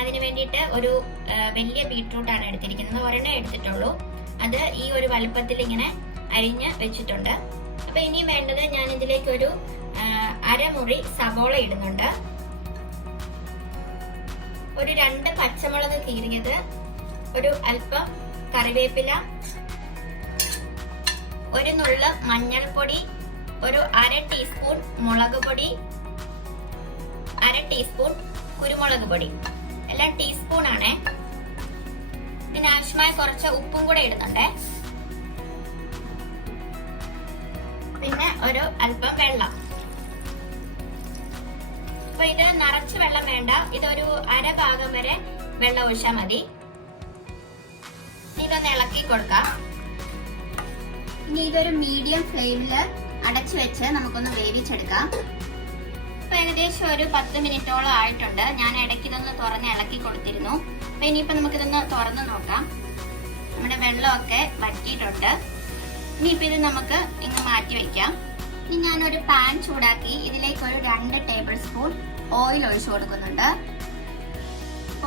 അതിന് വേണ്ടിയിട്ട് ഒരു വലിയ ബീട്രൂട്ടാണ് എടുത്തിരിക്കുന്നത്. ഒരെണ്ണം എടുത്തിട്ടുള്ളൂ. അത് ഈ ഒരു വലുപ്പത്തിൽ ഇങ്ങനെ അരിഞ്ഞ് വെച്ചിട്ടുണ്ട്. അപ്പൊ ഇനി വേണ്ടത്, ഞാൻ ഇതിലേക്ക് ഒരു അരമുറി സവോള ഇടുന്നുണ്ട്. ഒരു 2 പച്ചമുളക് കീറിയത്, ഒരു അല്പം കറിവേപ്പില, ഒരു നുള്ള് മഞ്ഞൾപ്പൊടി, ഒരു 1/2 ടീസ്പൂൺ മുളക് പൊടി, 1/2 ടീസ്പൂൺ കുരുമുളക് പൊടി. എല്ലാം ടീസ്പൂൺ ആണേ. പിന്നെ ആവശ്യമായ കുറച്ച് ഉപ്പും കൂടെ ഇടുന്നുണ്ട്. പിന്നെ ഒരു അല്പം വെള്ളം. അപ്പൊ ഇത് നിറച്ച് വെള്ളം വേണ്ട, ഇതൊരു അരഭാഗം വരെ വെള്ളം ഒഴിച്ചാൽ മതി. ഇതൊന്ന് ഇളക്കി കൊടുക്കാം. ഇനി ഇതൊരു മീഡിയം ഫ്ലെയിമില് അടച്ചു വെച്ച് നമുക്കൊന്ന് വേവിച്ചെടുക്കാം. ഇപ്പൊ ഏകദേശം ഒരു 10 മിനിറ്റോളം ആയിട്ടുണ്ട്. ഞാൻ ഇടയ്ക്ക് ഇതൊന്ന് തുറന്ന് ഇളക്കി കൊടുത്തിരുന്നു. അപ്പൊ ഇനിയിപ്പോ നമുക്കിതൊന്ന് തുറന്ന് നോക്കാം. നമ്മുടെ വെള്ളമൊക്കെ വറ്റിയിട്ടുണ്ട്. ഇനിയിപ്പോ ഇത് നമുക്ക് ഇങ്ങ് മാറ്റി വെക്കാം. ഇനി ഞാനൊരു പാൻ ചൂടാക്കി ഇതിലേക്ക് ഒരു 2 ടേബിൾ സ്പൂൺ ഓയിൽ ഒഴിച്ചു കൊടുക്കുന്നുണ്ട്.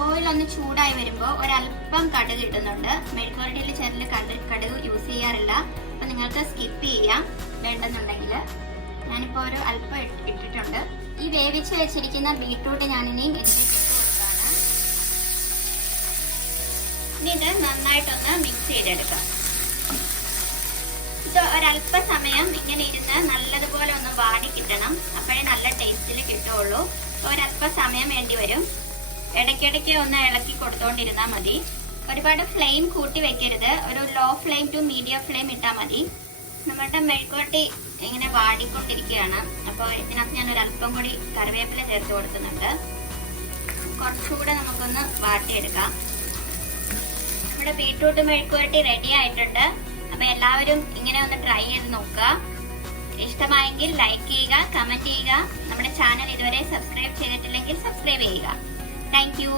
ഓയിൽ ഒന്ന് ചൂടായി വരുമ്പോൾ ഒരല്പം കടുക് ഇടുന്നുണ്ട്. മെഴുക്കുവരട്ടിയിൽ ചിലര് കടുക് യൂസ് ചെയ്യാറില്ല. അപ്പൊ നിങ്ങൾക്ക് സ്കിപ്പ് ചെയ്യാം വേണ്ടെന്നുണ്ടെങ്കിൽ. ഞാനിപ്പോ ഒരു അല്പം ഇട്ടിട്ടുണ്ട്. ഈ വേവിച്ച് വെച്ചിരിക്കുന്ന ബീട്രൂട്ട് ഞാനിനി ഇതിലേക്ക് ഇട്ട് കൊടുക്കാണ്. ഇനി ഇത് നന്നായിട്ടൊന്ന് മിക്സ് ചെയ്തെടുക്കാം. ഇത് ഒരല്പ സമയം ഇങ്ങനെ ഇരുന്ന് നല്ലതുപോലെ ഒന്ന് വാടി കിട്ടണം. അപ്പോഴേ നല്ല ടേസ്റ്റിൽ കിട്ടുള്ളൂ. ഒരല്പ സമയം വേണ്ടി വരും. ഇടയ്ക്കിടയ്ക്ക് ഒന്ന് ഇളക്കി കൊടുത്തോണ്ടിരുന്നാൽ മതി. ഒരുപാട് ഫ്ലെയിം കൂട്ടി വെക്കരുത്. ഒരു low flame to medium flame ഇട്ടാൽ മതി. നമ്മുടെ മെഴുക്കുവരട്ടി ഇങ്ങനെ വാടിക്കൊണ്ടിരിക്കുകയാണ്. അപ്പോൾ ഇതിനകത്ത് ഞാൻ ഒരു അല്പം കൂടി കറിവേപ്പില ചേർത്ത് കൊടുക്കുന്നുണ്ട്. കുറച്ചുകൂടെ നമുക്കൊന്ന് വാട്ടിയെടുക്കാം. നമ്മുടെ ബീട്രൂട്ട് മെഴുക്കുവരട്ടി റെഡി ആയിട്ടുണ്ട്. അപ്പൊ എല്ലാവരും ഇങ്ങനെ ഒന്ന് ട്രൈ ചെയ്ത് നോക്കുക. ഇഷ്ടമായെങ്കിൽ ലൈക്ക് ചെയ്യുക, കമന്റ് ചെയ്യുക. നമ്മുടെ ചാനൽ ഇതുവരെ സബ്സ്ക്രൈബ് ചെയ്തിട്ടില്ലെങ്കിൽ സബ്സ്ക്രൈബ് ചെയ്യുക. Thank you.